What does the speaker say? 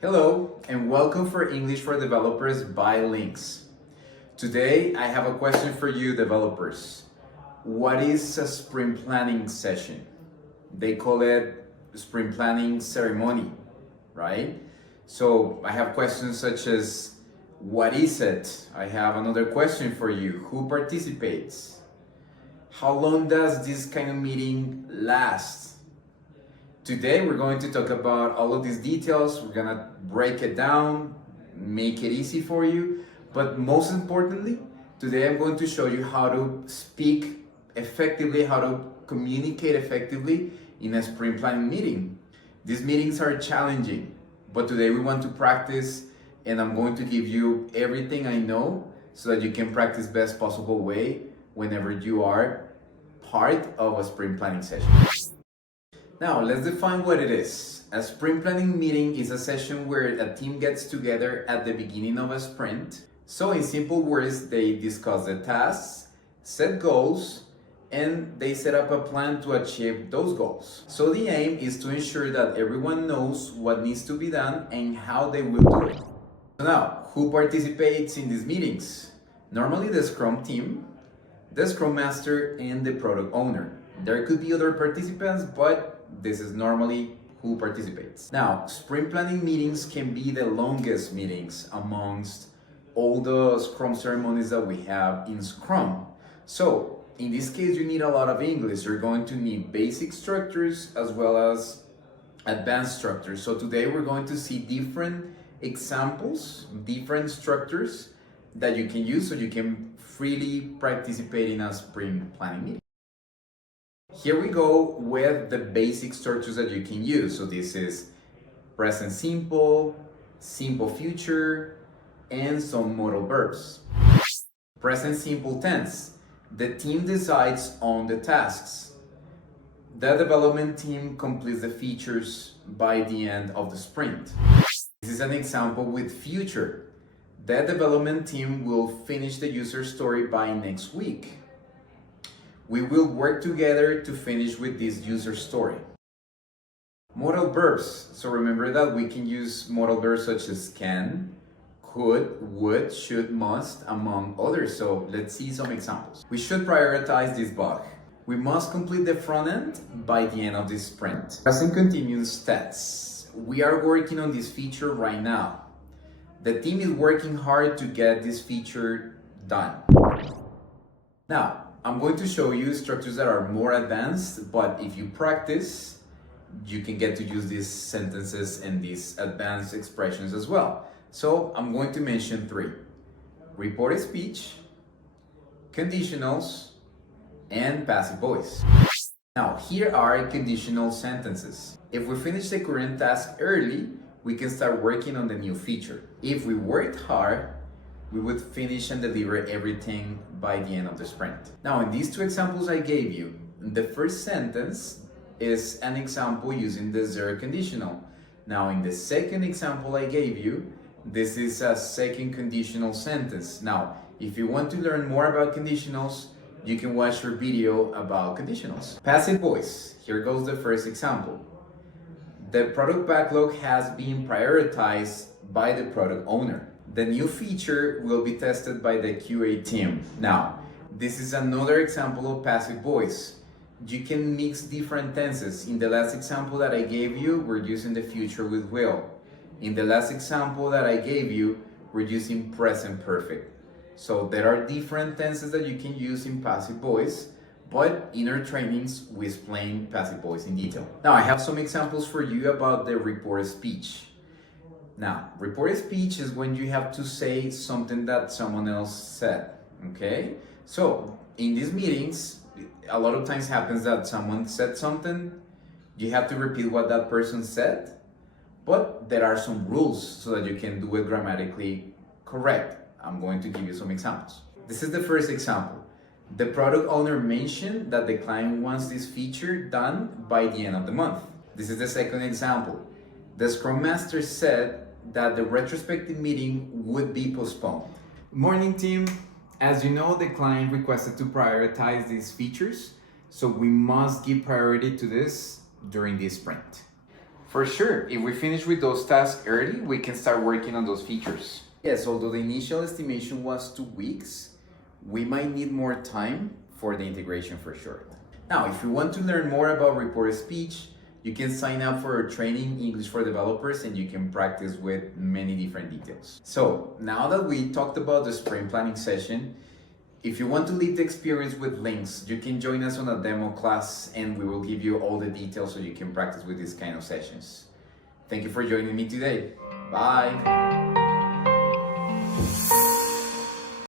Hello and welcome for English for Developers by Lynx. Today I have a question for you developers. What is a sprint planning session? They call it sprint planning ceremony, right? So I have questions such as what is it? I have another question for you. Who participates? How long does this kind of meeting last? Today we're going to talk about all of these details. We're gonna break it down, make it easy for you. But most importantly, today I'm going to show you how to speak effectively, how to communicate effectively in a sprint planning meeting. These meetings are challenging, but today we want to practice, and I'm going to give you everything I know so that you can practice best possible way whenever you are part of a sprint planning session. Now, let's define what it is. A sprint planning meeting is a session where a team gets together at the beginning of a sprint. So in simple words, they discuss the tasks, set goals, and they set up a plan to achieve those goals. So the aim is to ensure that everyone knows what needs to be done and how they will do it. So now, who participates in these meetings? Normally the Scrum team, the Scrum Master, and the product owner. There could be other participants, but this is normally who participates. Now, sprint planning meetings can be the longest meetings amongst all the Scrum ceremonies that we have in Scrum. So, in this case, you need a lot of English. You're going to need basic structures as well as advanced structures. So today we're going to see different examples, different structures that you can use so you can freely participate in a sprint planning meeting. Here we go with the basic structures that you can use. So this is present simple, simple future, and some modal verbs. Present simple tense. The team decides on the tasks. The development team completes the features by the end of the sprint. This is an example with future. The development team will finish the user story by next week. We will work together to finish with this user story. Modal verbs. So remember that we can use modal verbs such as can, could, would, should, must, among others. So let's see some examples. We should prioritize this bug. We must complete the front end by the end of this sprint. Present continuous tense. We are working on this feature right now. The team is working hard to get this feature done. Now, I'm going to show you structures that are more advanced, but if you practice, you can get to use these sentences and these advanced expressions as well. So I'm going to mention three: reported speech, conditionals, and passive voice. Now, here are conditional sentences. If we finish the current task early, we can start working on the new feature. If we worked hard, we would finish and deliver everything by the end of the sprint. Now, in these two examples I gave you, the first sentence is an example using the zero conditional. Now, in the second example I gave you, this is a second conditional sentence. Now, if you want to learn more about conditionals, you can watch our video about conditionals. Passive voice. Here goes the first example. The product backlog has been prioritized by the product owner. The new feature will be tested by the QA team. Now, this is another example of passive voice. You can mix different tenses. In the last example that I gave you, we're using the future with will. In the last example that I gave you, we're using present perfect. So there are different tenses that you can use in passive voice, but in our trainings, we explain passive voice in detail. Now, I have some examples for you about the reported speech. Now, reported speech is when you have to say something that someone else said, okay? So, in these meetings, a lot of times happens that someone said something, you have to repeat what that person said, but there are some rules so that you can do it grammatically correct. I'm going to give you some examples. This is the first example. The product owner mentioned that the client wants this feature done by the end of the month. This is the second example. The Scrum Master said that the retrospective meeting would be postponed. Morning team. As you know, the client requested to prioritize these features, so we must give priority to this during this sprint. For sure, if we finish with those tasks early, we can start working on those features. Yes, although the initial estimation was 2 weeks, we might need more time for the integration for sure. Now, if you want to learn more about reported speech, you can sign up for a training English for developers and you can practice with many different details. So now that we talked about the sprint planning session, if you want to live the experience with Lynx, you can join us on a demo class and we will give you all the details so you can practice with these kind of sessions. Thank you for joining me today. Bye.